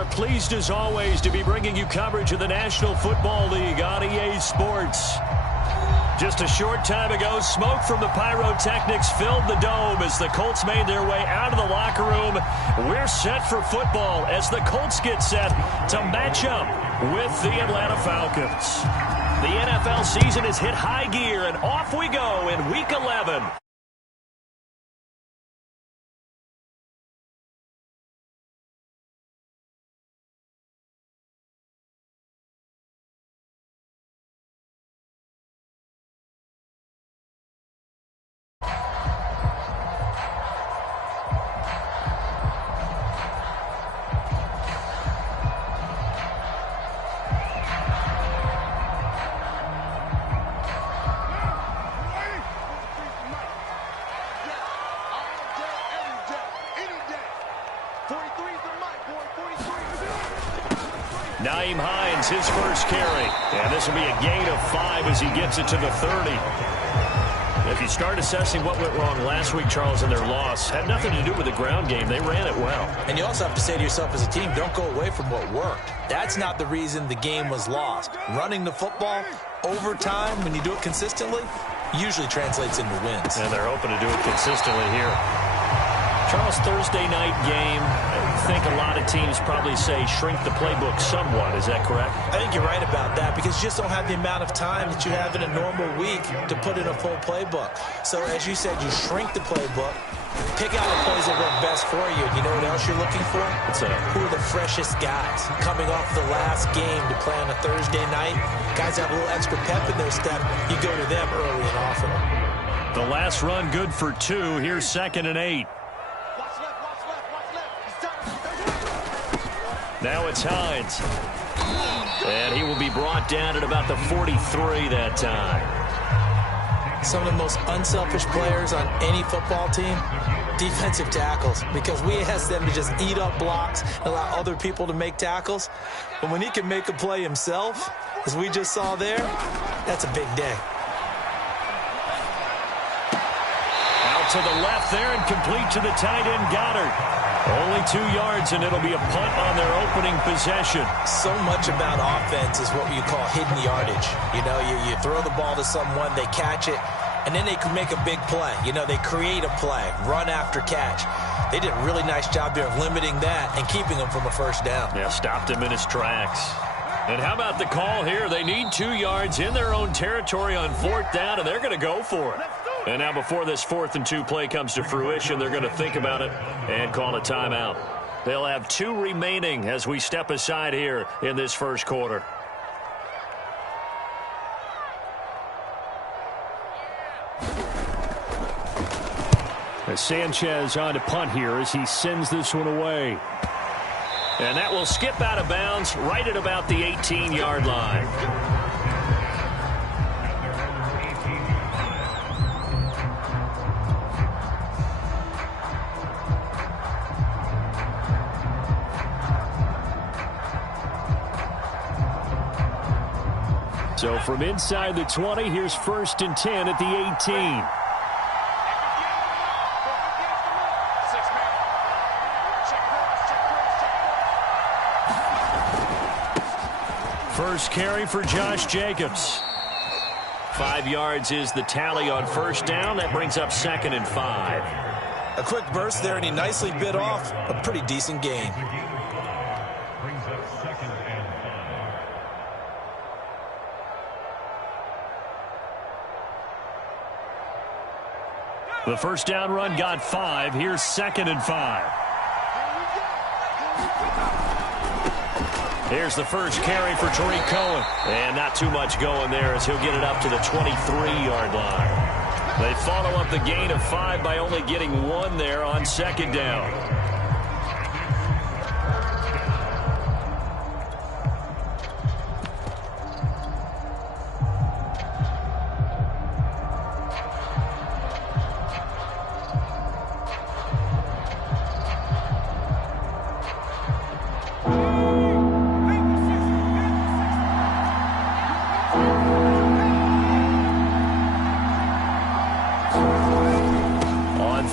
are pleased as always to be bringing you coverage of the National Football League on EA Sports. Just a short time ago, smoke from the pyrotechnics filled the dome as the Colts made their way out of the locker room. We're set for football as the Colts get set to match up with the Atlanta Falcons. The NFL season has hit high gear, and off we go in Week 11. His first carry, and this will be a gain of 5 as he gets it to the 30. If you start assessing what went wrong last week, Charles, in their loss, had nothing to do with the ground game. They ran it well. And you also have to say to yourself as a team, don't go away from what worked. That's not the reason the game was lost. Running the football over time, when you do it consistently, usually translates into wins. And they're hoping to do it consistently here. Charles, Thursday night game, I think a lot of teams probably say shrink the playbook somewhat. Is that correct? I think you're right about that because you just don't have the amount of time that you have in a normal week to put in a full playbook. So as you said, you shrink the playbook, pick out the plays that work best for you. You know what else you're looking for? Who are the freshest guys coming off the last game to play on a Thursday night? Guys have a little extra pep in their step. You go to them early and often. The last run good for 2. Here's 2nd and 8. Now it's Hines. And he will be brought down at about the 43 that time. Some of the most unselfish players on any football team, defensive tackles, because we ask them to just eat up blocks and allow other people to make tackles. But when he can make a play himself, as we just saw there, that's a big day. Out to the left there and complete to the tight end, Goddard. Only 2 yards, and it'll be a punt on their opening possession. So much about offense is what you call hidden yardage. You know, you throw the ball to someone, they catch it, and then they can make a big play. You know, they create a play, run after catch. They did a really nice job there of limiting that and keeping him from a first down. Yeah, stopped him in his tracks. And how about the call here? They need 2 yards in their own territory on 4th down, and they're going to go for it. And now before this 4th and 2 play comes to fruition, they're going to think about it and call a timeout. They'll have 2 remaining as we step aside here in this first quarter. As Sanchez on to punt here as he sends this one away. And that will skip out of bounds right at about the 18-yard line. So from inside the 20, here's 1st and 10 at the 18. First carry for Josh Jacobs. 5 yards is the tally on 1st down. That brings up 2nd and 5. A quick burst there, and he nicely bit off a pretty decent gain. The first down run got 5. Here's 2nd and 5. Here's the first carry for Tariq Cohen. And not too much going there as he'll get it up to the 23-yard line. They follow up the gain of 5 by only getting 1 there on 2nd down.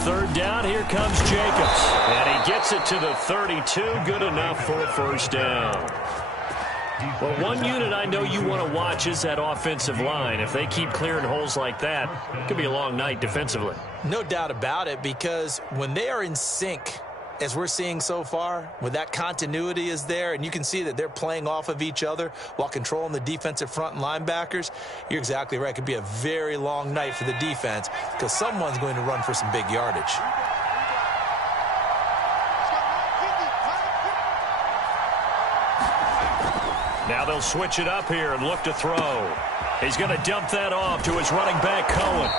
third down. Here comes Jacobs. And he gets it to the 32. Good enough for a first down. Well, one unit I know you want to watch is that offensive line. If they keep clearing holes like that, it could be a long night defensively. No doubt about it, because when they are in sync, as we're seeing so far, when that continuity is there, and you can see that they're playing off of each other while controlling the defensive front and linebackers, you're exactly right. It could be a very long night for the defense because someone's going to run for some big yardage. Now they'll switch it up here and look to throw. He's going to dump that off to his running back, Cohen.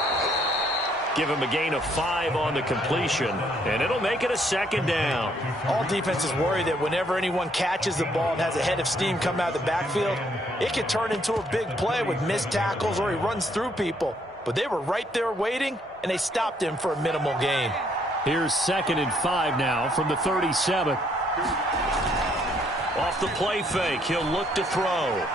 Give him a gain of 5 on the completion, and it'll make it a second down. All defenses worry that whenever anyone catches the ball and has a head of steam come out of the backfield, it could turn into a big play with missed tackles or he runs through people. But they were right there waiting, and they stopped him for a minimal gain. Here's 2nd and 5 now from the 37. Off the play fake, he'll look to throw.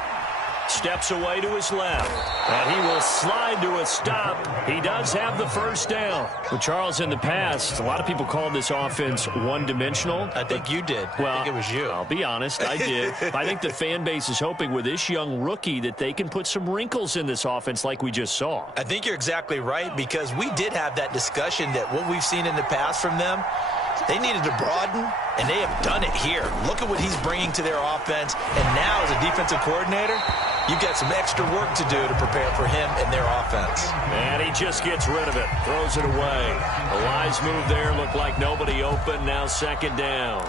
Steps away to his left, and he will slide to a stop. He does have the first down. Well, Charles, in the past, a lot of people called this offense one-dimensional. I think you did. Well, I think it was you. I'll be honest, I did. I think the fan base is hoping with this young rookie that they can put some wrinkles in this offense like we just saw. I think you're exactly right, because we did have that discussion that what we've seen in the past from them, they needed to broaden, and they have done it here. Look at what he's bringing to their offense, and now as a defensive coordinator, you've got some extra work to do to prepare for him and their offense. And he just gets rid of it, throws it away. A wise move there, looked like nobody open, now second down.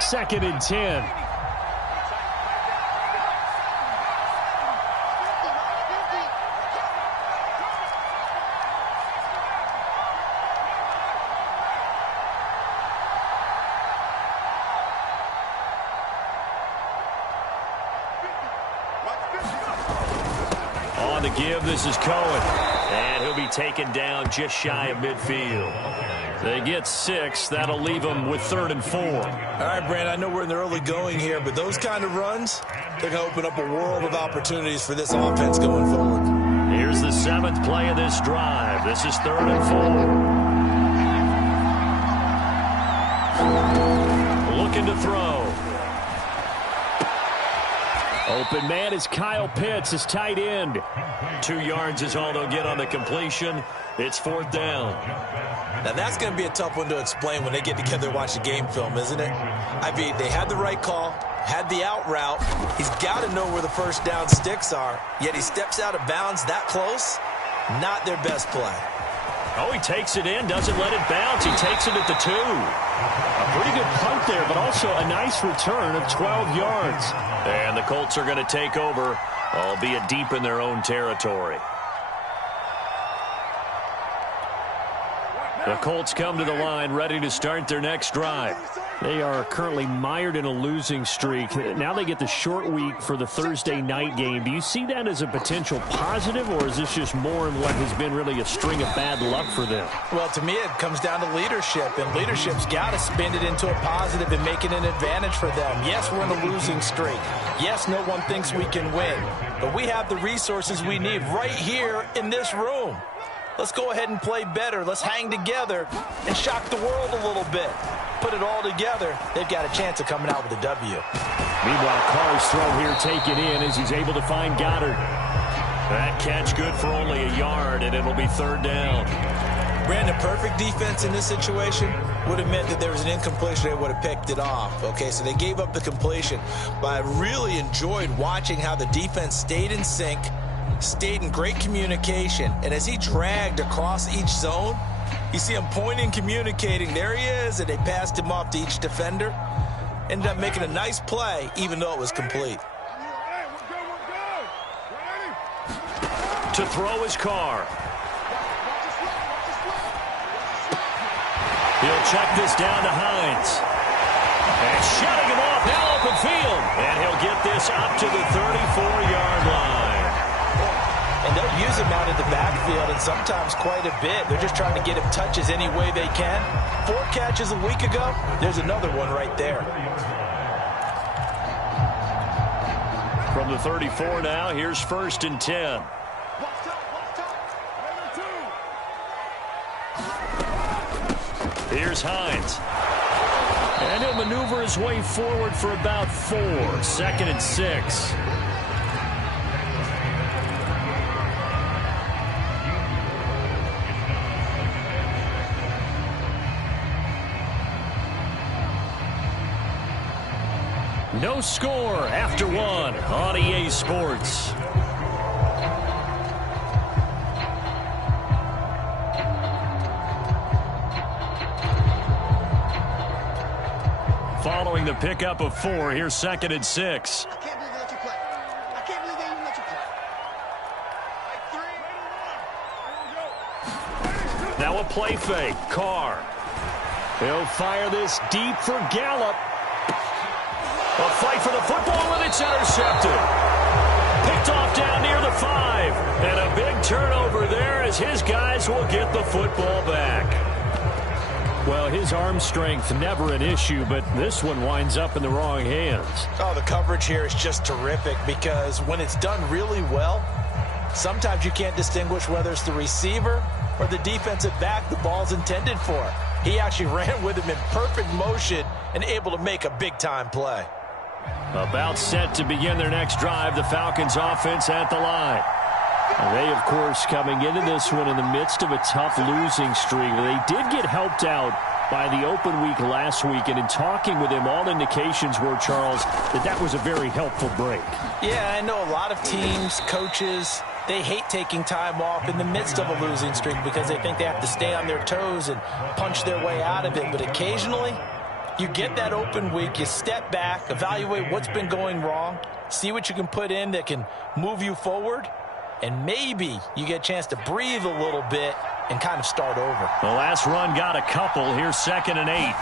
Second and 10. On the give, this is Cohen. And he'll be taken down just shy of midfield. They get 6. That'll leave them with 3rd and 4. All right, Brand, I know we're in the early going here, but those kind of runs, they're going to open up a world of opportunities for this offense going forward. Here's the 7th play of this drive. This is 3rd and 4. Looking to throw. Open man is Kyle Pitts, his tight end. 2 yards is all they'll get on the completion. It's 4th down. Now, that's going to be a tough one to explain when they get together and watch the game film, isn't it? I mean, they had the right call, had the out route. He's got to know where the first down sticks are, yet he steps out of bounds that close. Not their best play. Oh, he takes it in, doesn't let it bounce. He takes it at the 2. A pretty good punt there, but also a nice return of 12 yards. And the Colts are going to take over, albeit deep in their own territory. The Colts come to the line ready to start their next drive. They are currently mired in a losing streak. Now they get the short week for the Thursday night game. Do you see that as a potential positive, or is this just more in what has been really a string of bad luck for them? Well, to me, it comes down to leadership, and leadership's got to spin it into a positive and make it an advantage for them. Yes, we're in a losing streak. Yes, no one thinks we can win, but we have the resources we need right here in this room. Let's go ahead and play better. Let's hang together and shock the world a little bit. Put it all together, they've got a chance of coming out with a W. Meanwhile, Carr's throw here taken in as he's able to find Goddard. That catch good for only a yard, and it'll be 3rd down. Brandon, perfect defense in this situation would have meant that there was an incompletion. They would have picked it off. Okay, so they gave up the completion. But I really enjoyed watching how the defense stayed in sync, stayed in great communication, and as he dragged across each zone, you see him pointing, communicating. There he is, and they passed him off to each defender. Ended up making a nice play, even though it was complete. To throw his Carr. He'll check this down to Hines. And shutting him off, now open field. And he'll get this up to the 34-yard line. And they'll use him out of the backfield, and sometimes quite a bit. They're just trying to get him touches any way they can. 4 catches a week ago, there's another one right there. From the 34 now, here's 1st and 10. Here's Hines. And he'll maneuver his way forward for about 4. 2nd and 6. No score after 1 on EA Sports. Following the pickup of 4, here's 2nd and 6. I can't believe they let you play. I can't believe they even let you play. Now a play fake. Carr. He'll fire this deep for Gallup. A fight for the football, and it's intercepted. Picked off down near the 5. And a big turnover there as his guys will get the football back. Well, his arm strength never an issue, but this one winds up in the wrong hands. Oh, the coverage here is just terrific because when it's done really well, sometimes you can't distinguish whether it's the receiver or the defensive back the ball's intended for. He actually ran with him in perfect motion and able to make a big-time play. About set to begin their next drive, the Falcons offense at the line. And they, of course, coming into this one in the midst of a tough losing streak. They did get helped out by the open week last week, and in talking with him, all indications were, Charles, that was a very helpful break. Yeah, I know a lot of teams, coaches, they hate taking time off in the midst of a losing streak because they think they have to stay on their toes and punch their way out of it. But occasionally, you get that open week, you step back, evaluate what's been going wrong, see what you can put in that can move you forward, and maybe you get a chance to breathe a little bit and kind of start over. The last run got a couple. Here's 2nd and 8.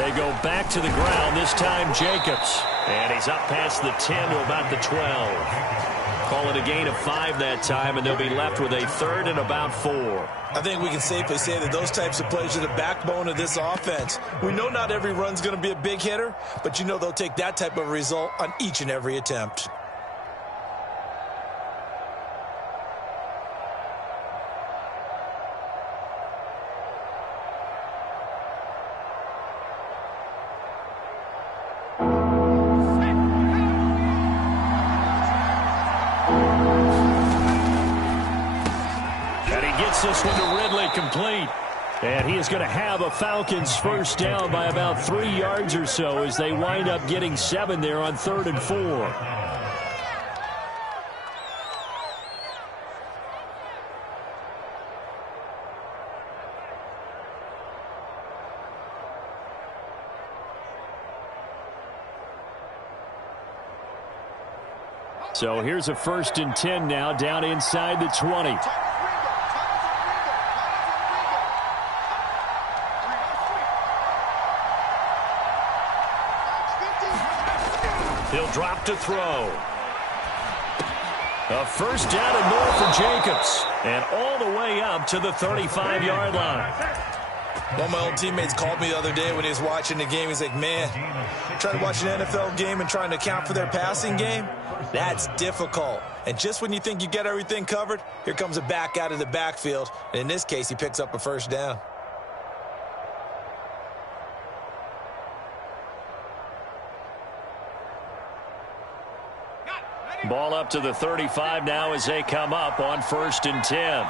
They go back to the ground, this time Jacobs. And he's up past the 10 to about the 12. Call it a gain of 5 that time, and they'll be left with a 3rd and about 4. I think we can safely say that those types of plays are the backbone of this offense. We know not every run's going to be a big hitter, but you know they'll take that type of result on each and every attempt. This one to Ridley, complete. And he is going to have a Falcons first down by about 3 yards or so as they wind up getting 7 there on 3rd and 4. So here's a 1st and 10 now down inside the 20. He'll drop to throw. A first down and more for Jacobs. And all the way up to the 35-yard line. One of my old teammates called me the other day when he was watching the game. He's like, man, trying to watch an NFL game and trying to account for their passing game, that's difficult. And just when you think you get everything covered, here comes a back out of the backfield. And in this case, he picks up a first down. Ball up to the 35 now as they come up on 1st and 10.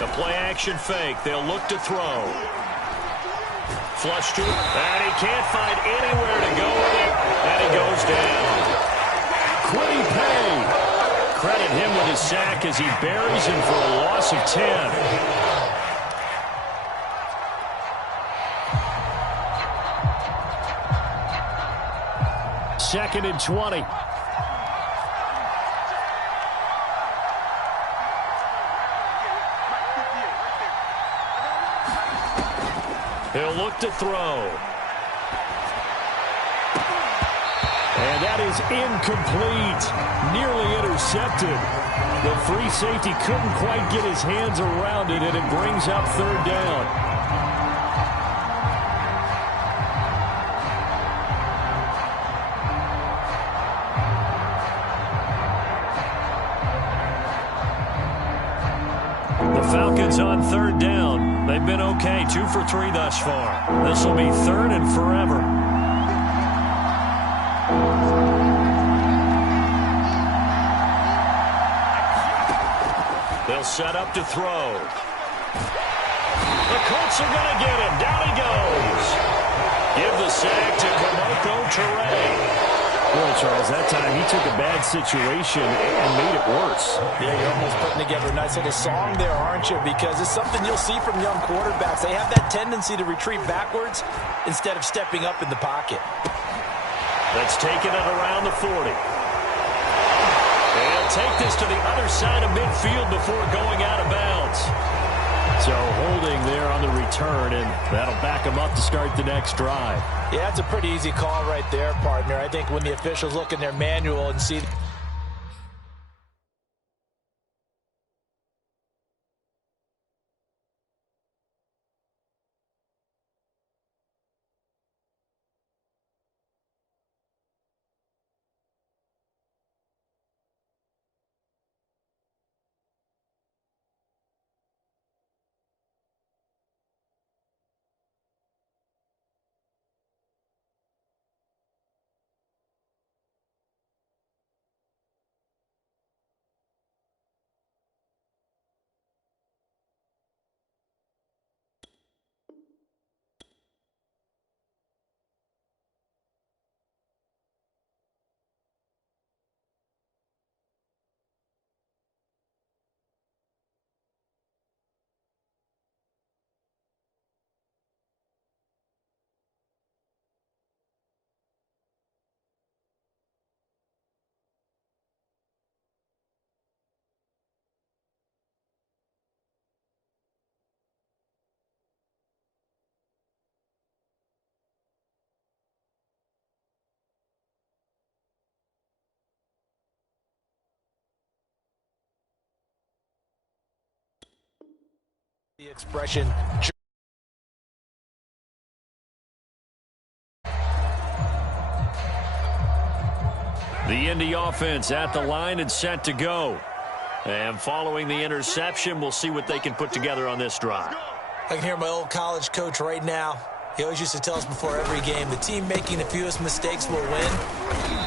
The play action fake. They'll look to throw. Flush to it. And he can't find anywhere to go with it. And he goes down. Quiddy Pay. Credit him with his sack as he buries him for a loss of 10. 2nd and 20. He'll look to throw. And that is incomplete. Nearly intercepted. The free safety couldn't quite get his hands around it, and it brings up 3rd down. Falcons on third down. They've been okay, 2 for 3 thus far. This will be third and forever. They'll set up to throw. The Colts are going to get him. Down he goes. Give the sack to Kamoko Toure. Boy, Charles, that time he took a bad situation and made it worse. Yeah, you're almost putting together a nice little song there, aren't you? Because it's something you'll see from young quarterbacks. They have that tendency to retreat backwards instead of stepping up in the pocket. That's taken it around the 40. They'll take this to the other side of midfield before going out of bounds. So holding there on the return, and that'll back them up to start the next drive. Yeah, that's a pretty easy call right there, partner. I think when the officials look in their manual and see... The expression... The Indy offense at the line and set to go. And following the interception, we'll see what they can put together on this drive. I can hear my old college coach right now. He always used to tell us before every game, the team making the fewest mistakes will win.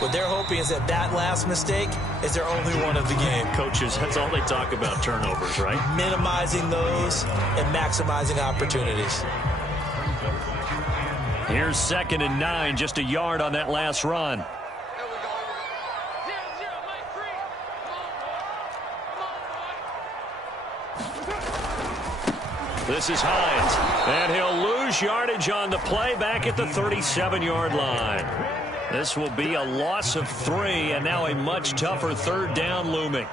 What they're hoping is that that last mistake is their only one of the game. Coaches, that's all they talk about, turnovers, right? Minimizing those and maximizing opportunities. Here's 2nd and 9, just a yard on that last run. This is Hines, and he'll lose yardage on the play back at the 37-yard line. This will be a loss of 3, and now a much tougher third down looming.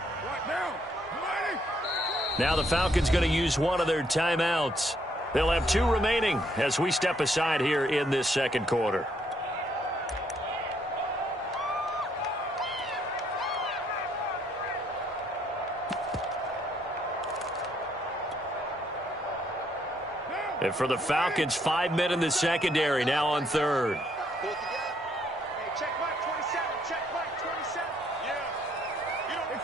Now the Falcons going to use one of their timeouts. They'll have 2 remaining as we step aside here in this second quarter. And for the Falcons, 5 men in the secondary now on third. Hey, check mark 27. Check mark 27. Yeah. You know, it's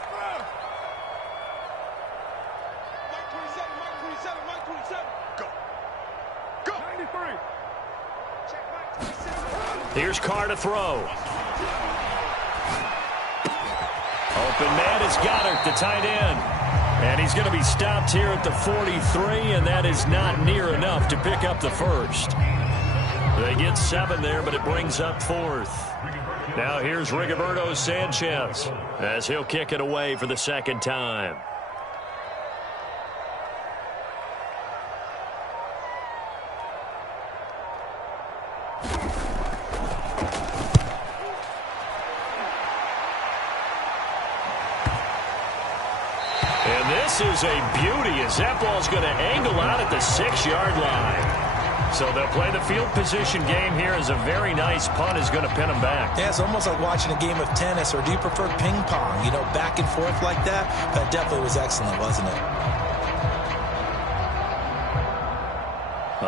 Mark 27. Mark 27. Mark 27. Go. Go. 93. Check mark 27. Here's Carr to throw. Open man is Goddard, the tight end. And he's going to be stopped here at the 43, and that is not near enough to pick up the first. They get 7 there, but it brings up 4th. Now here's Rigoberto Sanchez as he'll kick it away for the second time. This is a beauty as that ball's going to angle out at the 6-yard line. So they'll play the field position game here as a very nice punt is going to pin them back. Yeah, it's almost like watching a game of tennis, or do you prefer ping pong? You know, back and forth like that? That definitely was excellent, wasn't it?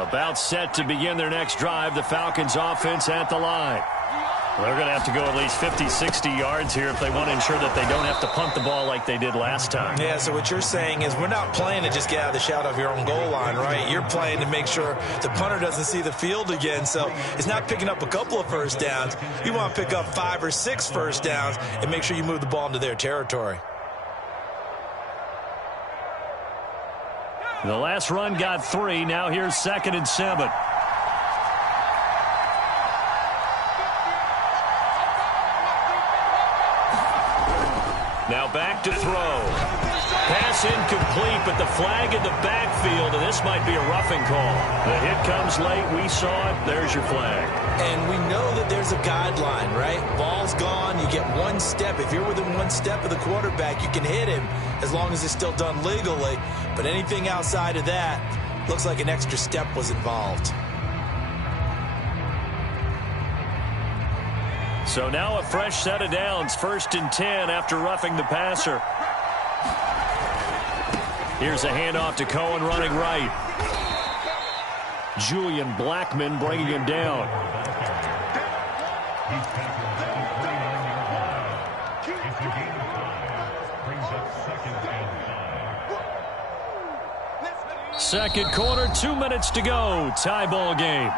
About set to begin their next drive, the Falcons offense at the line. They're going to have to go at least 50, 60 yards here if they want to ensure that they don't have to punt the ball like they did last time. Yeah, so what you're saying is we're not playing to just get out of the shadow of your own goal line, right? You're playing to make sure the punter doesn't see the field again. So it's not picking up a couple of first downs. You want to pick up 5 or 6 first downs and make sure you move the ball into their territory. The last run got 3. Now here's 2nd and 7. Now back to throw. Pass incomplete, but the flag in the backfield, and this might be a roughing call. The hit comes late. We saw it. There's your flag. And we know that there's a guideline, right? Ball's gone. You get 1 step. If you're within 1 step of the quarterback, you can hit him as long as it's still done legally. But anything outside of that, looks like an extra step was involved. So now a fresh set of downs, 1st and 10 after roughing the passer. Here's a handoff to Cohen running right. Julian Blackman bringing him down. Second quarter, 2 minutes to go. Tie ball game.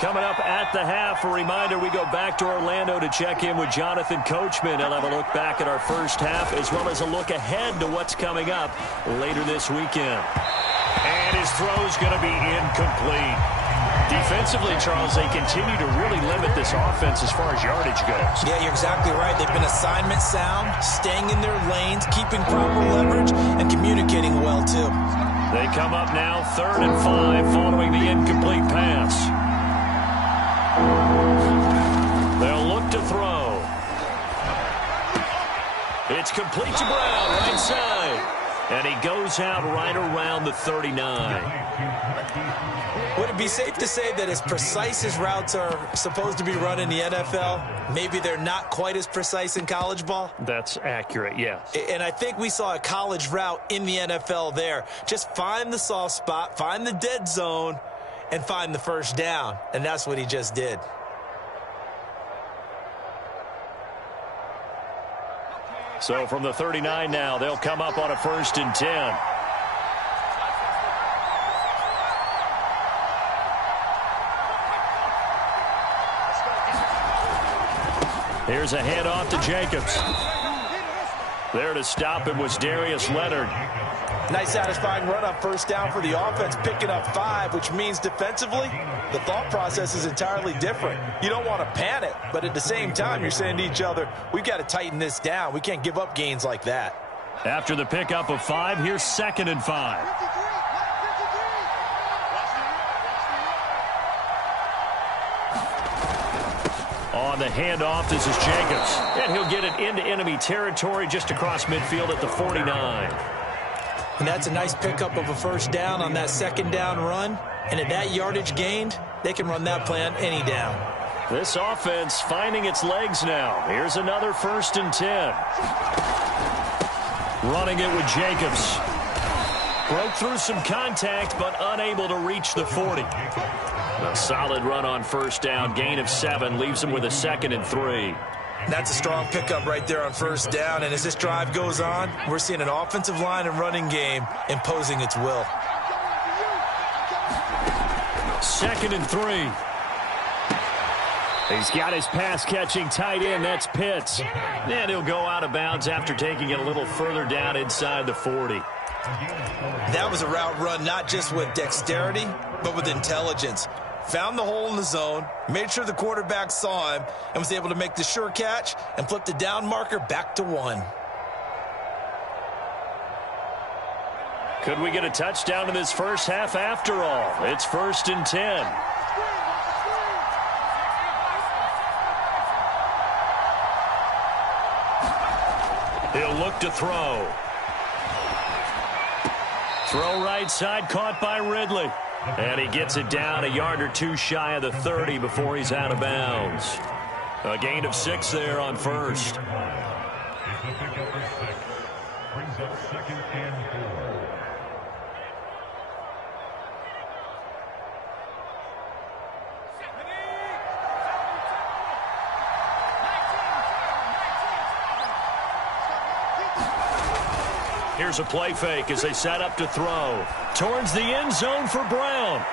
Coming up at the half, a reminder, we go back to Orlando to check in with Jonathan Coachman. He'll have a look back at our first half as well as a look ahead to what's coming up later this weekend. And his throw's going to be incomplete. Defensively, Charles, they continue to really limit this offense as far as yardage goes. Yeah, you're exactly right. They've been assignment sound, staying in their lanes, keeping proper leverage, and communicating well, too. They come up now 3rd and 5 following the incomplete pass. They'll look to throw. It's complete to Brown, right side. And he goes out right around the 39. Would it be safe to say that as precise as routes are supposed to be run in the NFL, maybe they're not quite as precise in college ball? That's accurate, yes. And I think we saw a college route in the NFL there. Just find the soft spot, find the dead zone, and find the first down. And that's what he just did. So from the 39 now, they'll come up on a 1st and 10. Here's a handoff to Jacobs. There to stop him was Darius Leonard. Nice satisfying run on 1st down for the offense, picking up 5, which means defensively, the thought process is entirely different. You don't want to panic, but at the same time, you're saying to each other, we've got to tighten this down. We can't give up gains like that. After the pickup of 5, here's 2nd and 5. On the handoff, this is Jacobs. And he'll get it into enemy territory just across midfield at the 49. And that's a nice pickup of a 1st down on that 2nd down run. And at that yardage gained, they can run that play on any down. This offense finding its legs now. Here's another 1st and 10. Running it with Jacobs. Broke through some contact, but unable to reach the 40. A solid run on 1st down. Gain of 7 leaves him with a 2nd and 3. That's a strong pickup right there on 1st down. And as this drive goes on, we're seeing an offensive line and running game imposing its will. 2nd and 3. He's got his pass-catching tight end. That's Pitts. And he'll go out of bounds after taking it a little further down inside the 40. That was a route run not just with dexterity, but with intelligence. Found the hole in the zone, made sure the quarterback saw him, and was able to make the sure catch and flip the down marker back to 1. Could we get a touchdown in this first half after all? It's 1st and 10. He'll look to throw. Throw right side, caught by Ridley. And he gets it down a yard or 2 shy of the 30 before he's out of bounds. A gain of 6 there on 1st. Brings up 2nd and 4. Here's a play fake as they set up to throw. Towards the end zone for Brown.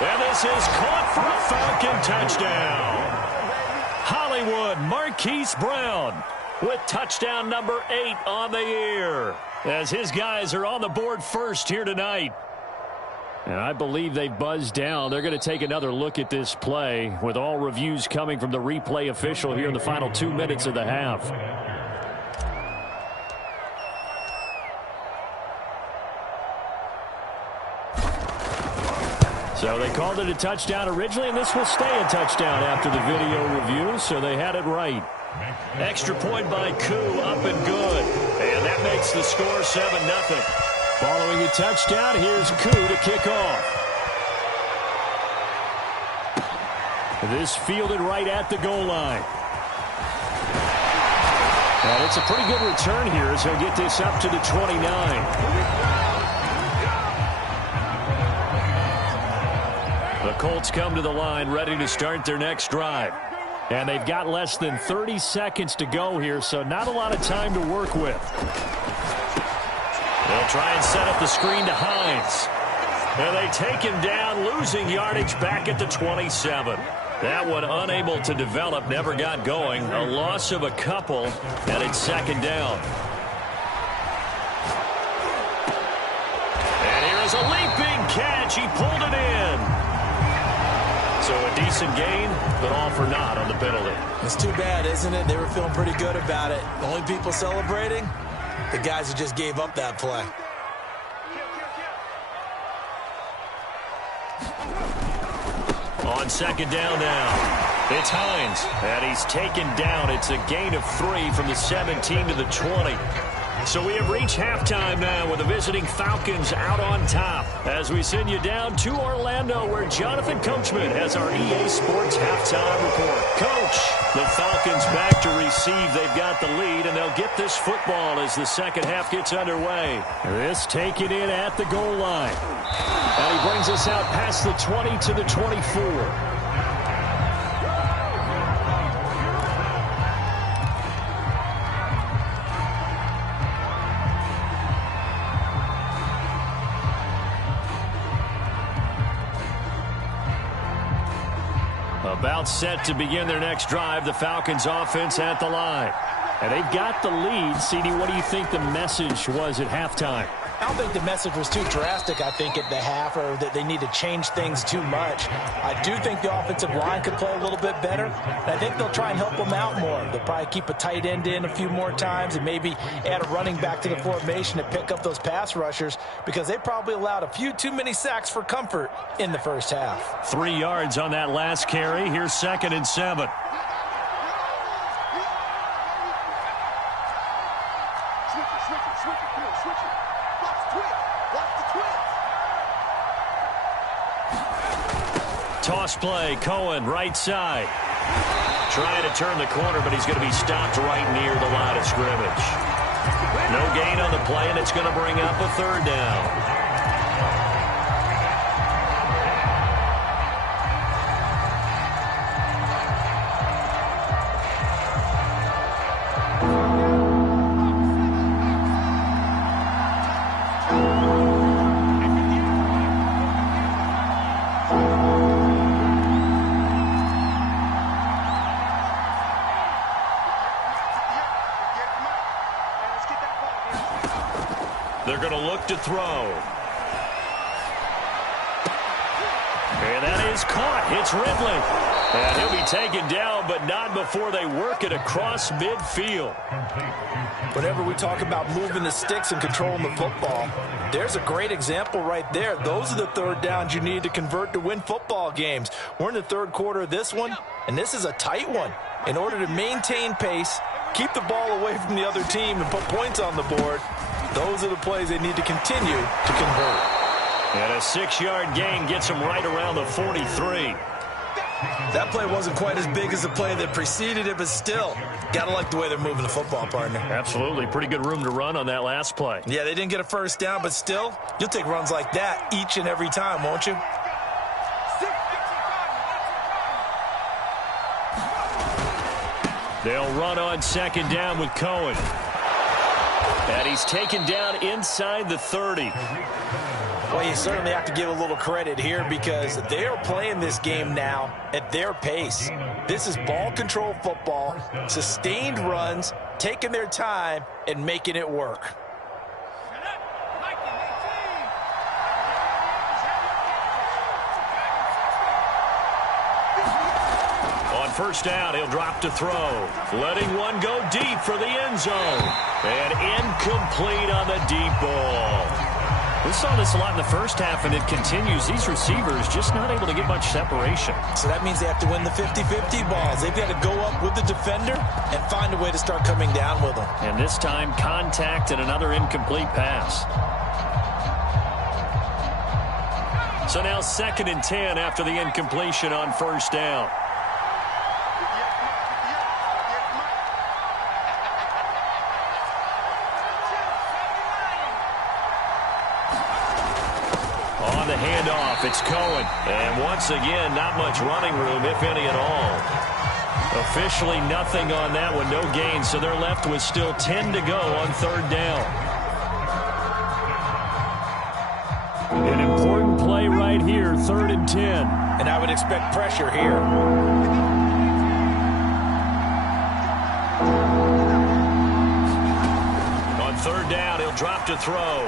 And this is caught for a Falcon touchdown. Hollywood Marquise Brown with touchdown number 8 on the year, as his guys are on the board first here tonight. And I believe they buzzed down. They're going to take another look at this play, with all reviews coming from the replay official here in the final 2 minutes of the half. So they called it a touchdown originally, and this will stay a touchdown after the video review, so they had it right. Extra point by Koo, up and good. And that makes the score 7-0. Following a touchdown, here's Koo to kick off. This fielded right at the goal line. And it's a pretty good return here as he'll get this up to the 29. The Colts come to the line ready to start their next drive. And they've got less than 30 seconds to go here, so not a lot of time to work with. They'll try and set up the screen to Hines. And they take him down, losing yardage back at the 27. That one unable to develop, never got going. A loss of a couple, and it's second down. And here is a leaping catch. He pulled it in. So a decent gain, but all for naught on the penalty. It's too bad, isn't it? They were feeling pretty good about it. The only people celebrating, the guys who just gave up that play. On second down now, it's Hines, and he's taken down. It's a gain of 3 from the 17 to the 20. So we have reached halftime now with the visiting Falcons out on top, as we send you down to Orlando, where Jonathan Coachman has our EA Sports halftime report. Coach, the Falcons back to receive. They've got the lead, and they'll get this football as the second half gets underway. This taken in at the goal line. And he brings us out past the 20 to the 24. About set to begin their next drive, the Falcons offense at the line. And they've got the lead. CD, what do you think the message was at halftime? I don't think the message was too drastic, I think, at the half, or that they need to change things too much. I do think the offensive line could play a little bit better, and I think they'll try and help them out more. They'll probably keep a tight end in a few more times and maybe add a running back to the formation to pick up those pass rushers, because they probably allowed a few too many sacks for comfort in the first half. 3 yards on that last carry. Here's 2nd and 7. Toss play, Cohen, right side. Trying to turn the corner, but he's going to be stopped right near the line of scrimmage. No gain on the play, and it's going to bring up a 3rd down. They're going to look to throw. And that is caught. It's Ridley. And he'll be taken down, but not before they work it across midfield. Whenever we talk about moving the sticks and controlling the football, there's a great example right there. Those are the 3rd downs you need to convert to win football games. We're in the 3rd quarter of this one, and this is a tight one. In order to maintain pace, keep the ball away from the other team, and put points on the board, those are the plays they need to continue to convert. And a 6-yard gain gets them right around the 43. That play wasn't quite as big as the play that preceded it, but still, gotta like the way they're moving the football, partner. Absolutely. Pretty good room to run on that last play. Yeah, they didn't get a 1st down, but still, you'll take runs like that each and every time, won't you? They'll run on 2nd down with Cohen. And he's taken down inside the 30. Well, you certainly have to give a little credit here because they are playing this game now at their pace. This is ball control football, sustained runs, taking their time, and making it work. On first down, he'll drop to throw. Letting one go deep for the end zone. And incomplete on the deep ball. We saw this a lot in the first half, and it continues. These receivers just not able to get much separation. So that means they have to win the 50-50 balls. They've got to go up with the defender and find a way to start coming down with them. And this time, contact and another incomplete pass. So now 2nd and 10 after the incompletion on first down. On the handoff, it's Cohen. And once again, not much running room, if any at all. Officially nothing on that one, no gain, so they're left with still 10 to go on 3rd down. An important play right here, 3rd and 10. And I would expect pressure here. On 3rd down, he'll drop to throw.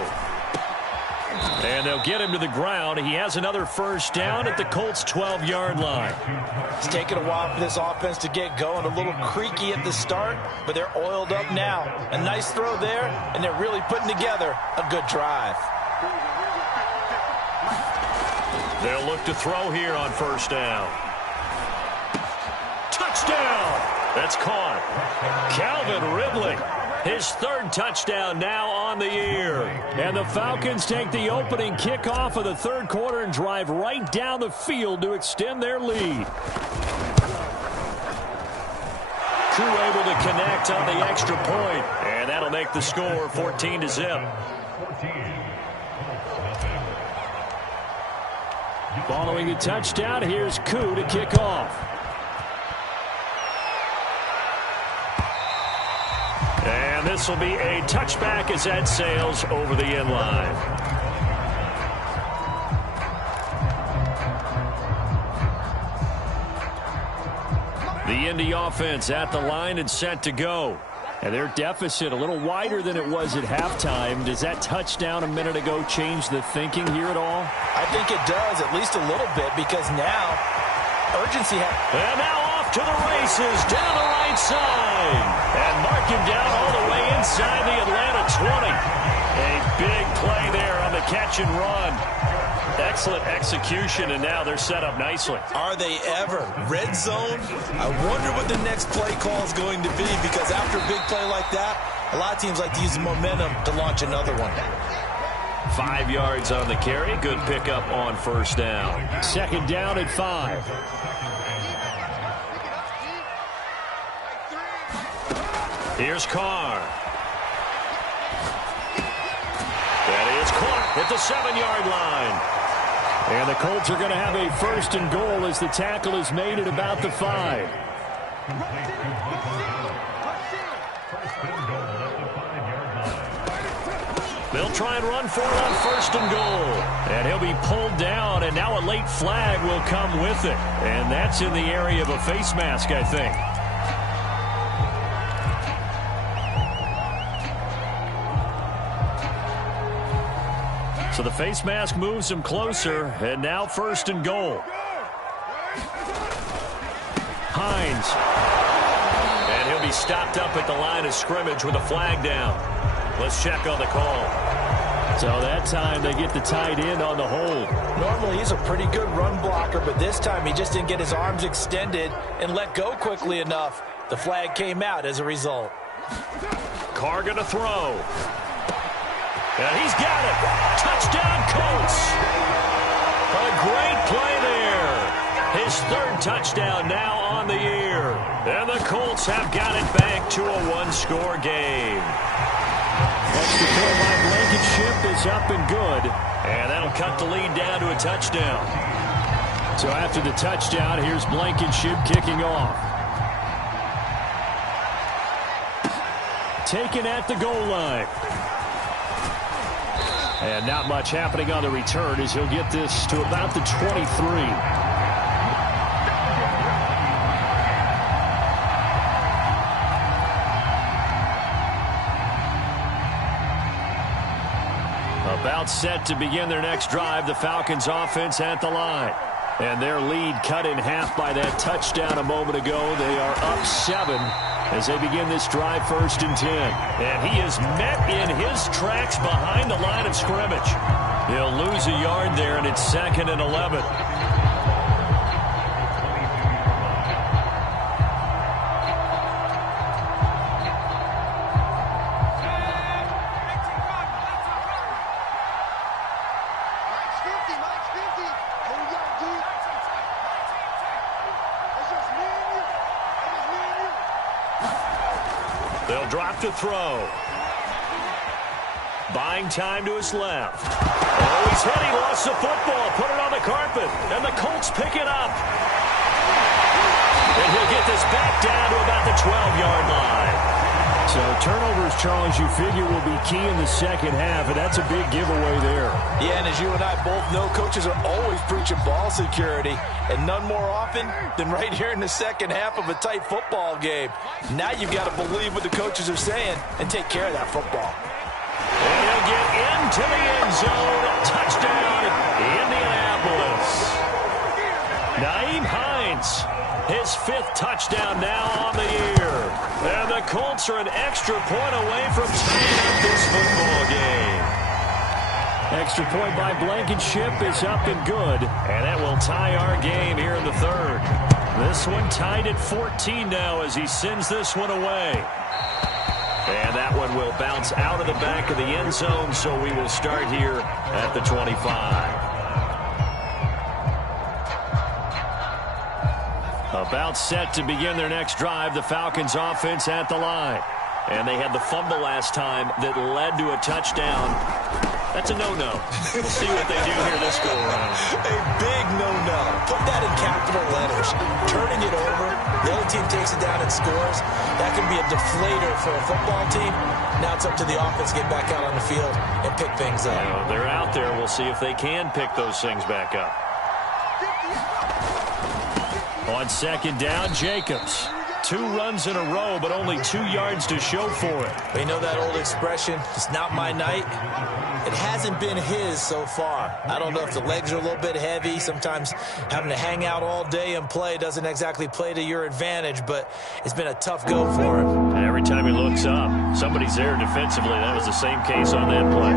And they'll get him to the ground. He has another first down at the Colts' 12-yard line. It's taken a while for this offense to get going. A little creaky at the start, but they're oiled up now. A nice throw there, and they're really putting together a good drive. They'll look to throw here on first down. Touchdown! That's caught. Calvin Ridley. His 3rd touchdown now on the year. And the Falcons take the opening kickoff of the 3rd quarter and drive right down the field to extend their lead. Crew able to connect on the extra point. And that'll make the score 14-0. Following the touchdown, here's Koo to kick off. And this will be a touchback as that sails over the end line. The Indy offense at the line and set to go. And their deficit a little wider than it was at halftime. Does that touchdown a minute ago change the thinking here at all? I think it does, at least a little bit, because now urgency has... And now off to the races down the right side. And mark him down all the way inside the Atlanta 20. A big play there on the catch and run. Excellent execution, and now they're set up nicely. Are they ever? Red zone? I wonder what the next play call is going to be, because after a big play like that, a lot of teams like to use the momentum to launch another one. 5 yards on the carry. Good pickup on first down. 2nd down at 5. Here's Carr. That is caught at the 7-yard line. And the Colts are going to have a 1st and goal as the tackle is made at about the 5. They'll try and run for it on 1st and goal. And he'll be pulled down, and now a late flag will come with it. And that's in the area of a face mask, I think. So the face mask moves him closer, and now 1st and goal. Hines. And he'll be stopped up at the line of scrimmage with a flag down. Let's check on the call. So that time they get the tight end on the hold. Normally he's a pretty good run blocker, but this time he just didn't get his arms extended and let go quickly enough. The flag came out as a result. Carr going to throw. And he's got it. Touchdown, Colts. A great play there. His 3rd touchdown now on the year. And the Colts have got it back to a 1-score game. Extra point by Blankenship is up and good. And that'll cut the lead down to a touchdown. So after the touchdown, here's Blankenship kicking off. taken at the goal line. And not much happening on the return as he'll get this to about the 23. About set to begin their next drive, the Falcons offense at the line. And their lead cut in half by that touchdown a moment ago. They are up 7 as they begin this drive, 1st and 10. And he is met in his tracks behind the line of scrimmage. He'll lose a yard there, and it's 2nd and 11. They'll drop to throw. Buying time to his left. Oh, he's hit. He lost the football. Put it on the carpet. And the Colts pick it up. And he'll get this back down to about the 12-yard line. So turnovers, Charles, you figure will be key in the second half, and that's a big giveaway there. Yeah, and as you and I both know, coaches are always preaching ball security, and none more often than right here in the second half of a tight football game. Now you've got to believe what the coaches are saying and take care of that football. And he'll get into the end zone. Touchdown, Indianapolis. Nyheim Hines, his 5th touchdown now on the year. And the Colts are an extra point away from tying up this football game. Extra point by Blankenship is up and good. And that will tie our game here in the 3rd. This one tied at 14 now as he sends this one away. And that one will bounce out of the back of the end zone, so we will start here at the 25. About set to begin their next drive, the Falcons offense at the line. And they had the fumble last time that led to a touchdown. That's a no-no. We'll see what they do here this go-around. A big no-no. Put that in capital letters. Turning it over, the other team takes it down and scores. That can be a deflator for a football team. Now it's up to the offense to get back out on the field and pick things up. You know, they're out there. We'll see if they can pick those things back up. On 2nd down, Jacobs. 2 runs in a row, but only 2 yards to show for it. You know that old expression, it's not my night? It hasn't been his so far. I don't know if the legs are a little bit heavy. Sometimes having to hang out all day and play doesn't exactly play to your advantage, but it's been a tough go for him. And every time he looks up, somebody's there defensively. That was the same case on that play.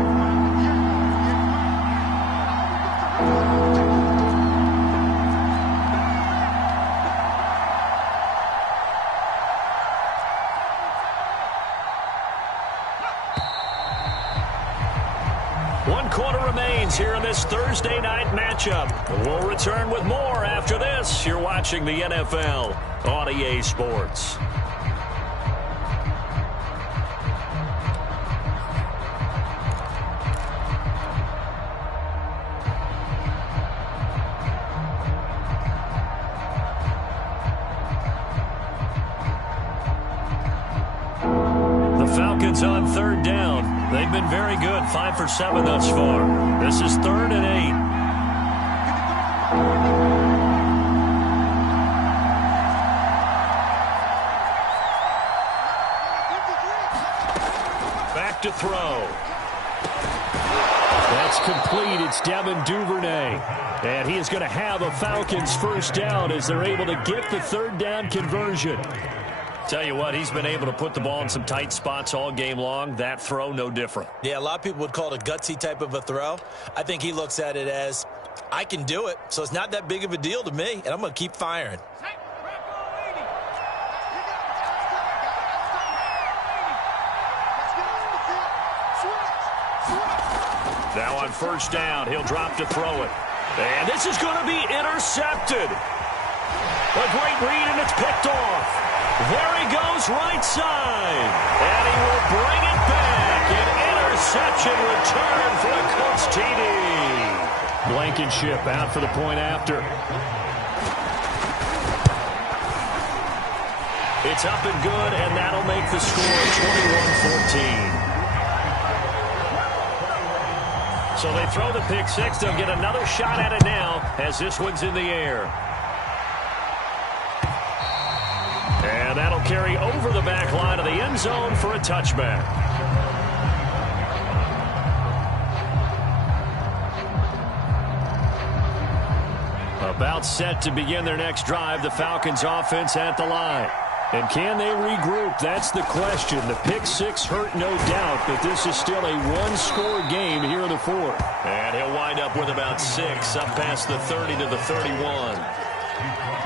Here in this Thursday night matchup. We'll return with more after this. You're watching the NFL on EA Sports. Falcons on 3rd down. They've been very good, 5 for 7 thus far. This is 3rd and 8. Back to throw. That's complete. It's Devin Duvernay. And he is going to have a Falcons 1st down as they're able to get the 3rd down conversion. Tell you what, he's been able to put the ball in some tight spots all game long. That throw, no different. Yeah, a lot of people would call it a gutsy type of a throw. I think he looks at it as, I can do it, so it's not that big of a deal to me, and I'm going to keep firing. Now on 1st down, he'll drop to throw it. And this is going to be intercepted. A great read, and it's picked off. There he goes, right side. And he will bring it back. An interception return for a Colts TD. Blankenship out for the point after. It's up and good, and that'll make the score 21-14. So they throw the pick six. They'll get another shot at it now as this one's in the air. And that'll carry over the back line of the end zone for a touchback. About set to begin their next drive, the Falcons offense at the line. And can they regroup? That's the question. The pick six hurt, no doubt, but this is still a one-score game here in the fourth. And he'll wind up with about 6 up past the 30 to the 31.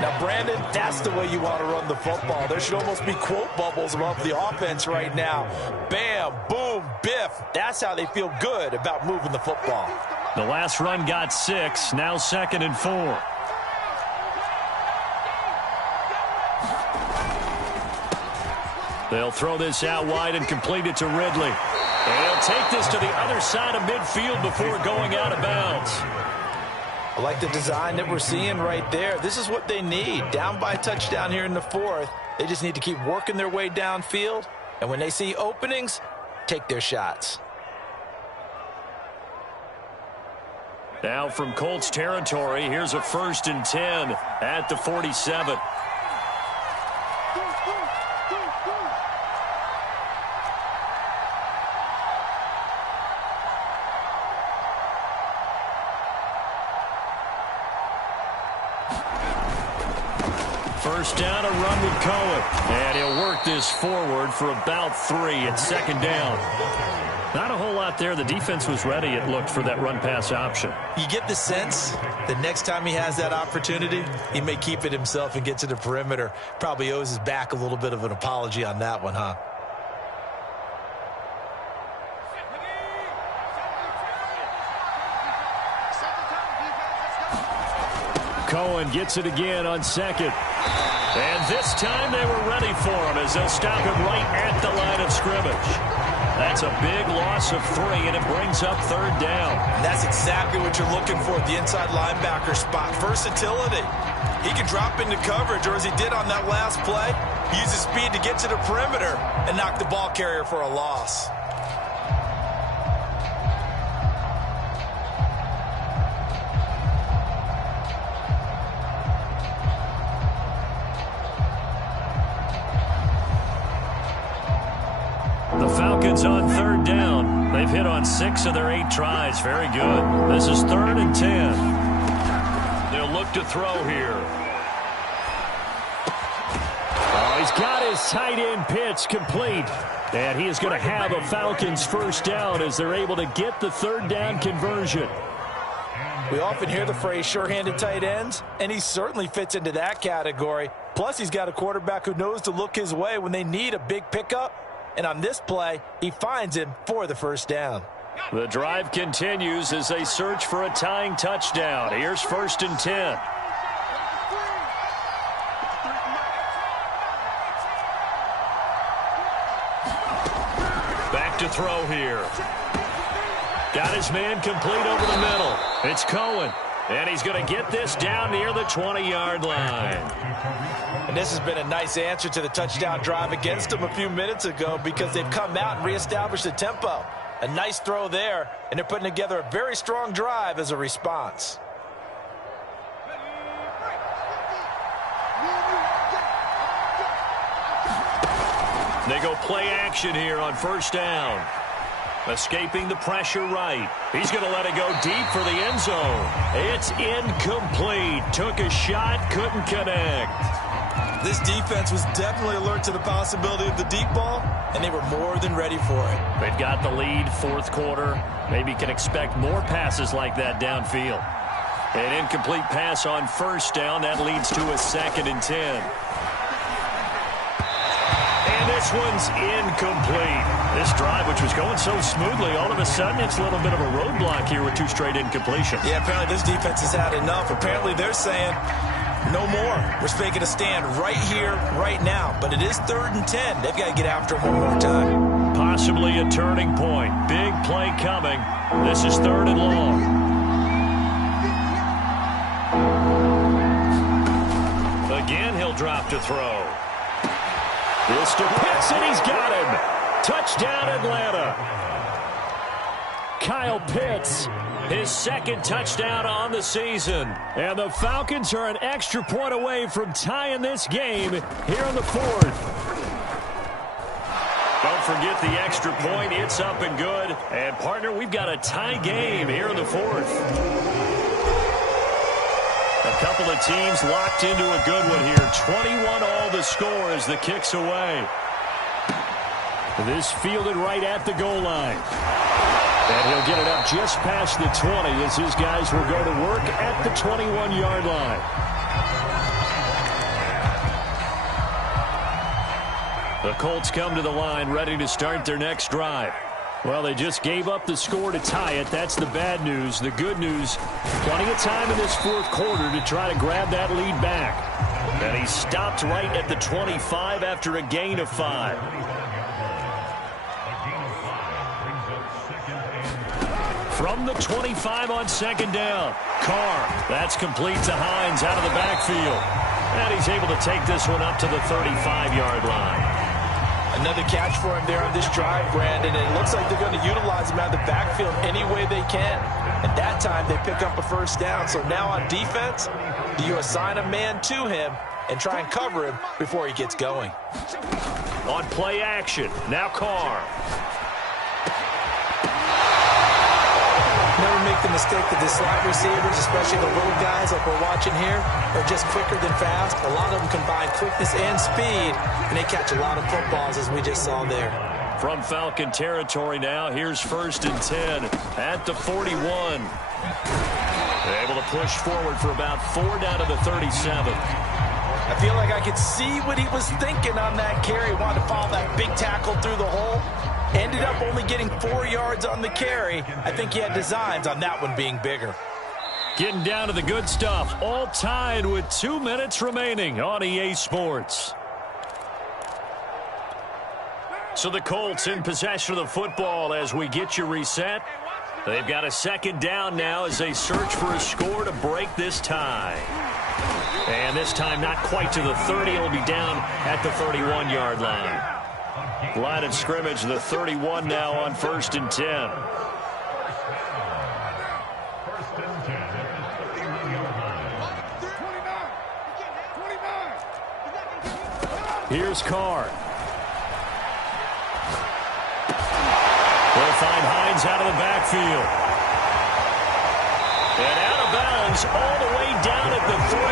Now, Brandon, that's the way you want to run the football. There should almost be quote bubbles above the offense right now. Bam, boom, biff. That's how they feel good about moving the football. The last run got 6, now 2nd and 4. They'll throw this out wide and complete it to Ridley. And he'll take this to the other side of midfield before going out of bounds. I like the design that we're seeing right there. This is what they need. Down by a touchdown here in the fourth. They just need to keep working their way downfield. And when they see openings, take their shots. Now from Colts territory, here's a 1st and 10 at the 47. First down, a run with Cohen. And he'll work this forward for about 3 at 2nd down. Not a whole lot there. The defense was ready, it looked, for that run-pass option. You get the sense that next time he has that opportunity, he may keep it himself and get to the perimeter. Probably owes his back a little bit of an apology on that one, huh? Cohen gets it again on 2nd. And this time they were ready for him as they'll stop him right at the line of scrimmage. That's a big loss of 3, and it brings up 3rd down. And that's exactly what you're looking for at the inside linebacker spot. Versatility. He can drop into coverage, or as he did on that last play, use his speed to get to the perimeter and knock the ball carrier for a loss. Falcons on 3rd down. They've hit on 6 of their 8 tries. Very good. This is 3rd and 10. They'll look to throw here. Oh, he's got his tight end pitch complete. And he is going to have a Falcons 1st down as they're able to get the 3rd down conversion. We often hear the phrase sure-handed tight ends, and he certainly fits into that category. Plus, he's got a quarterback who knows to look his way when they need a big pickup. And on this play, he finds him for the 1st down. The drive continues as they search for a tying touchdown. Here's 1st and 10. Back to throw here. Got his man complete over the middle. It's Cohen. And he's going to get this down near the 20-yard line. And this has been a nice answer to the touchdown drive against them a few minutes ago because they've come out and reestablished the tempo. A nice throw there, and they're putting together a very strong drive as a response. They go play action here on 1st down. Escaping the pressure right. He's going to let it go deep for the end zone. It's incomplete. Took a shot, couldn't connect. This defense was definitely alert to the possibility of the deep ball, and they were more than ready for it. They've got the lead, 4th quarter. Maybe can expect more passes like that downfield. An incomplete pass on 1st down. That leads to a 2nd and 10. And this one's incomplete. This drive, which was going so smoothly, all of a sudden it's a little bit of a roadblock here with 2 straight incompletions. Yeah, apparently this defense has had enough. Apparently they're saying no more. We're making a stand right here, right now. But it is 3rd and 10. They've got to get after him one more time. Possibly a turning point. Big play coming. This is 3rd and long. Again, he'll drop to throw. This to Pitts, and he's got him. Touchdown, Atlanta. Kyle Pitts, his second touchdown on the season. And the Falcons are an extra point away from tying this game here in the fourth. Don't forget the extra point. It's up and good. And, partner, we've got a tie game here in the fourth. A couple of teams locked into a good one here. 21 all the score as the kick's away. This fielded right at the goal line. And he'll get it up just past the 20 as his guys will go to work at the 21-yard line. The Colts come to the line ready to start their next drive. Well, they just gave up the score to tie it. That's the bad news. The good news, plenty of time in this fourth quarter to try to grab that lead back. And he stopped right at the 25 after a gain of 5. From the 25 on second down, Carr. That's complete to Hines out of the backfield. And he's able to take this one up to the 35-yard line. Another catch for him there on this drive, Brandon. And it looks like they're going to utilize him out of the backfield any way they can. And that time they pick up a first down. So now on defense, do you assign a man to him and try and cover him before he gets going? On play action, now Carr. Never make the mistake that the slot receivers, especially the little guys like we're watching here, are just quicker than fast. A lot of them combine quickness and speed, and they catch a lot of footballs, as we just saw there. From Falcon territory now, here's 1st and 10 at the 41. They're able to push forward for about 4 down to the 37. I feel like I could see what he was thinking on that carry. Wanted to follow that big tackle through the hole. Ended up only getting 4 yards on the carry. I think he had designs on that one being bigger. Getting down to the good stuff. All tied with 2 minutes remaining on EA Sports. So the Colts in possession of the football as we get you reset. They've got a second down now as they search for a score to break this tie. And this time not quite to the 30. It'll be down at the 31-yard line. Line of scrimmage, the 31 now on 1st and 10. Here's Carr. They'll find Hines out of the backfield. And out of bounds all the way down at the 3.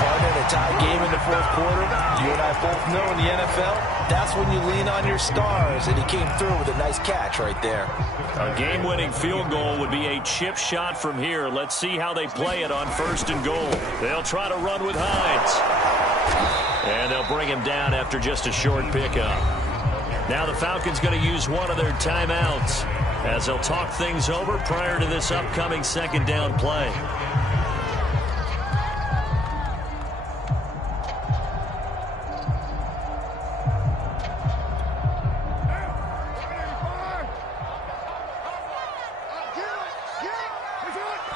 Partner, in a tie game in the fourth quarter, you and I both know in the NFL, that's when you lean on your stars, and he came through with a nice catch right there. A game-winning field goal would be a chip shot from here. Let's see how they play it on 1st and goal. They'll try to run with Hines. And they'll bring him down after just a short pickup. Now the Falcons going to use one of their timeouts as they'll talk things over prior to this upcoming second down play.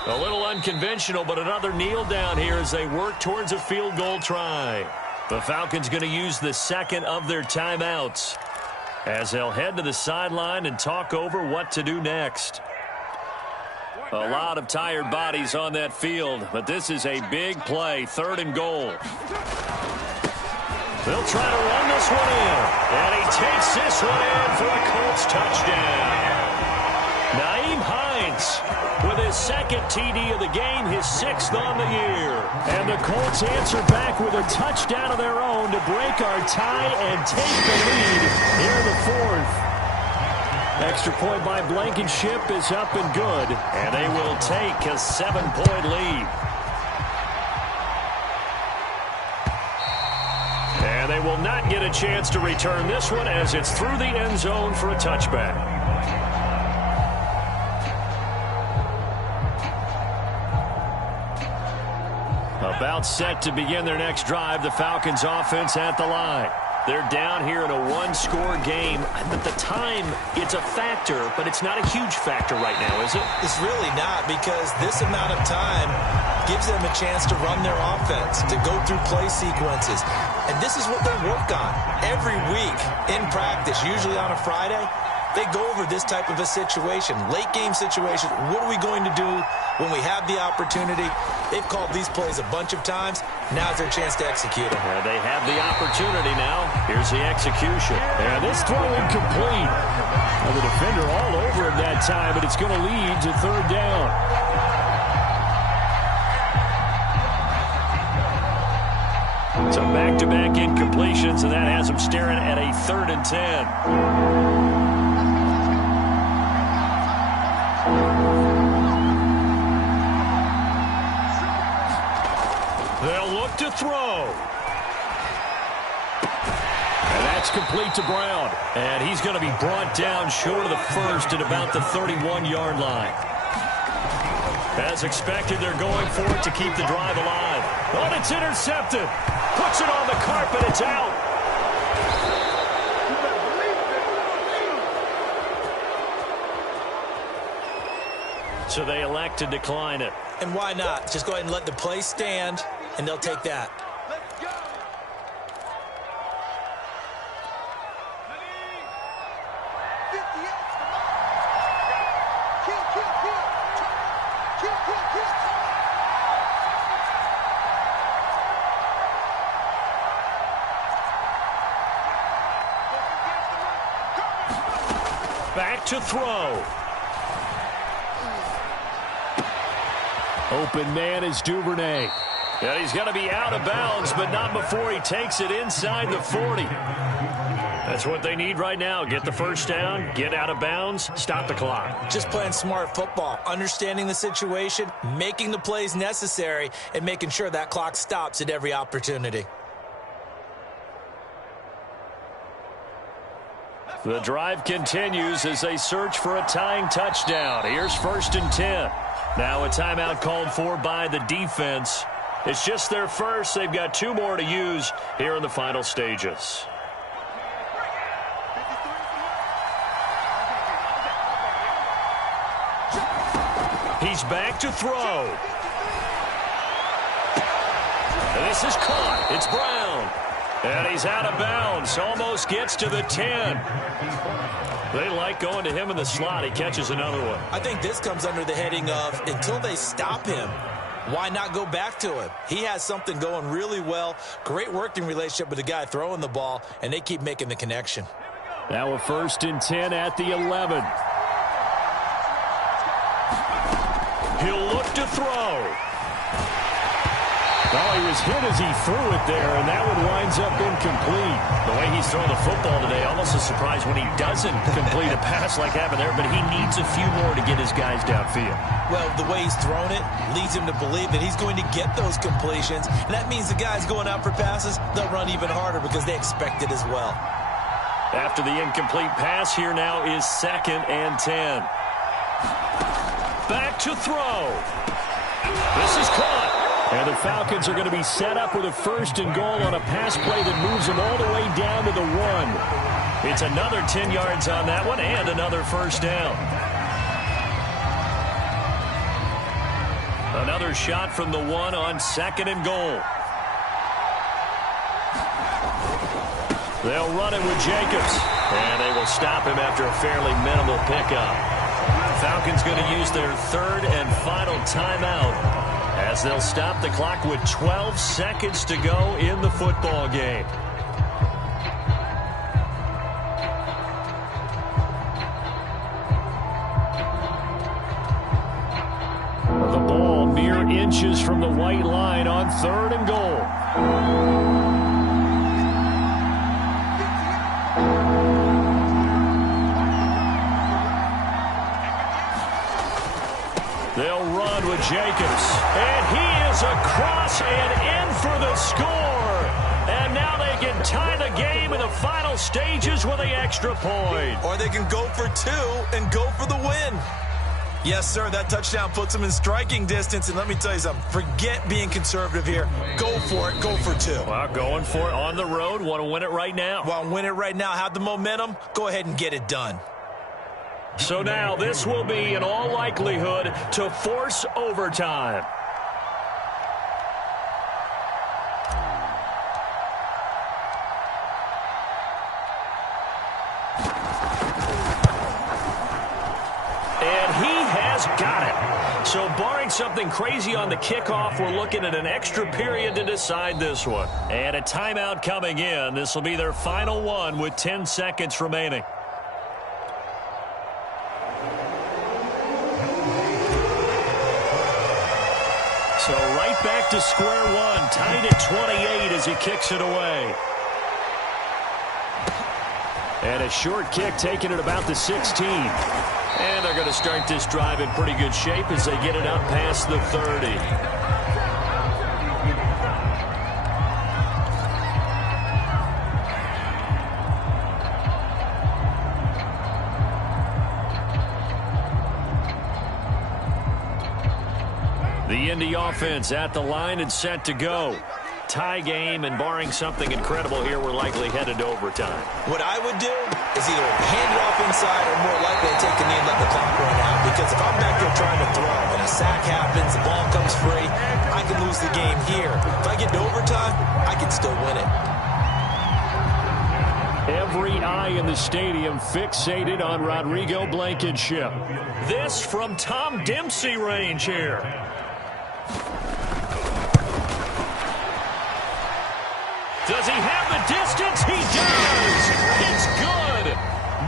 A little unconventional, but another kneel down here as they work towards a field goal try. The Falcons going to use the second of their timeouts as they'll head to the sideline and talk over what to do next. A lot of tired bodies on that field, but this is a big play, 3rd and goal. They'll try to run this one in, and he takes this one in for a Colts touchdown. Nyheim Hines with his second TD of the game, his 6th on the year. And the Colts answer back with a touchdown of their own to break our tie and take the lead here in the fourth. Extra point by Blankenship is up and good, and they will take a 7-point lead. And they will not get a chance to return this one as it's through the end zone for a touchback. About set to begin their next drive. The Falcons offense at the line. They're down here in a one-score game. At the time, it's a factor, but it's not a huge factor right now, is it? It's really not, because this amount of time gives them a chance to run their offense, to go through play sequences. And this is what they work on every week in practice, usually on a Friday. They go over this type of a situation, late game situation. What are we going to do when we have the opportunity? They've called these plays a bunch of times. Now's their chance to execute them. Yeah, they have the opportunity now. Here's the execution. And this throw incomplete. And the defender all over him that time, but it's going to lead to third down. So back-to-back incompletions, and that has them staring at a 3rd and 10. They'll look to throw. And that's complete to Brown. And he's going to be brought down short of the first at about the 31-yard line. As expected, they're going for it to keep the drive alive. Oh, it's intercepted. Puts it on the carpet. It's out. So they elect to decline it. And why not? Just go ahead and let the play stand, and they'll take that. Let's go. Back to throw. Open man is Duvernay. Yeah, he's going to be out of bounds, but not before he takes it inside the 40. That's what they need right now. Get the first down, get out of bounds, stop the clock. Just playing smart football, understanding the situation, making the plays necessary, and making sure that clock stops at every opportunity. The drive continues as they search for a tying touchdown. Here's 1st and 10. Now a timeout called for by the defense. It's just their first. They've got 2 more to use here in the final stages. He's back to throw. This is caught. It's Brown. And he's out of bounds. Almost gets to the 10. They like going to him in the slot. He catches another one. I think this comes under the heading of, until they stop him, why not go back to him? He has something going really well. Great working relationship with the guy throwing the ball, and they keep making the connection. Now a 1st and 10 at the 11. He'll look to throw. Oh, he was hit as he threw it there, and that one winds up incomplete. The way he's throwing the football today, almost a surprise when he doesn't complete a pass like happened there, but he needs a few more to get his guys downfield. Well, the way he's thrown it leads him to believe that he's going to get those completions, and that means the guys going out for passes, they'll run even harder because they expect it as well. After the incomplete pass, here now is 2nd and 10. Back to throw. This is caught. And the Falcons are going to be set up with a 1st and goal on a pass play that moves them all the way down to the 1. It's another 10 yards on that one and another first down. Another shot from the 1 on 2nd and goal. They'll run it with Jacobs. And they will stop him after a fairly minimal pickup. Falcons going to use their 3rd and final timeout, as they'll stop the clock with 12 seconds to go in the football game. The ball mere inches from the white line on 3rd and goal. They'll run with Jacobs. And he is across and in for the score. And now they can tie the game in the final stages with the extra point. Or they can go for 2 and go for the win. Yes, sir. That touchdown puts them in striking distance. And let me tell you something. Forget being conservative here. Go for it. Go for 2. Well, going for it on the road. Want to win it right now. Want to win it right now. Have the momentum. Go ahead and get it done. So now this will be, in all likelihood, to force overtime. Got it. So barring something crazy on the kickoff, we're looking at an extra period to decide this one. And a timeout coming in. This will be their final one with 10 seconds remaining. So right back to square one. Tied at 28 as he kicks it away. And a short kick taken at about the 16. And they're going to start this drive in pretty good shape as they get it out past the 30. The Indy offense at the line and set to go. Tie game, and barring something incredible here, we're likely headed to overtime. What I would do is either hand it off inside or more likely to take a knee and let the clock run out. Because if I'm back there trying to throw and a sack happens, the ball comes free, I can lose the game here. If I get to overtime, I can still win it. Every eye in the stadium fixated on Rodrigo Blankenship. This from Tom Dempsey range here. Does he have the distance? He does! It's good!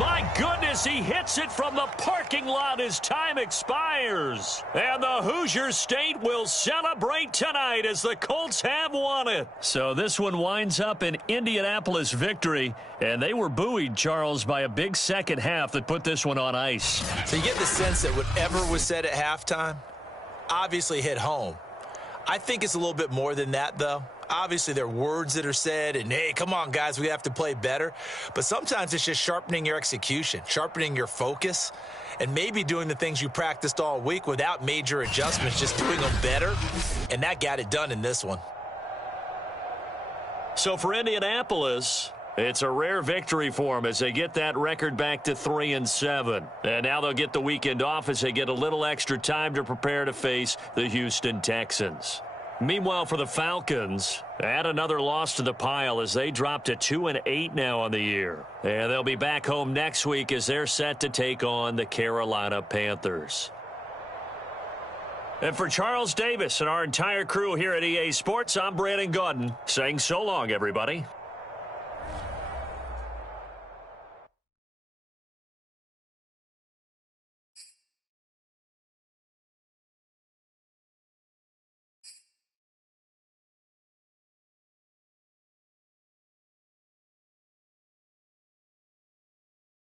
My goodness, he hits it from the parking lot as time expires. And the Hoosier State will celebrate tonight as the Colts have won it. So this one winds up an Indianapolis victory. And they were buoyed, Charles, by a big second half that put this one on ice. So you get the sense that whatever was said at halftime obviously hit home. I think it's a little bit more than that, though. Obviously, there are words that are said, and, hey, come on, guys, we have to play better. But sometimes it's just sharpening your execution, sharpening your focus, and maybe doing the things you practiced all week without major adjustments, just doing them better. And that got it done in this one. So for Indianapolis, it's a rare victory for them as they get that record back to 3-7. And now they'll get the weekend off as they get a little extra time to prepare to face the Houston Texans. Meanwhile, for the Falcons, add another loss to the pile as they drop to 2-8 now on the year. And they'll be back home next week as they're set to take on the Carolina Panthers. And for Charles Davis and our entire crew here at EA Sports, I'm Brandon Gaudin saying so long, everybody.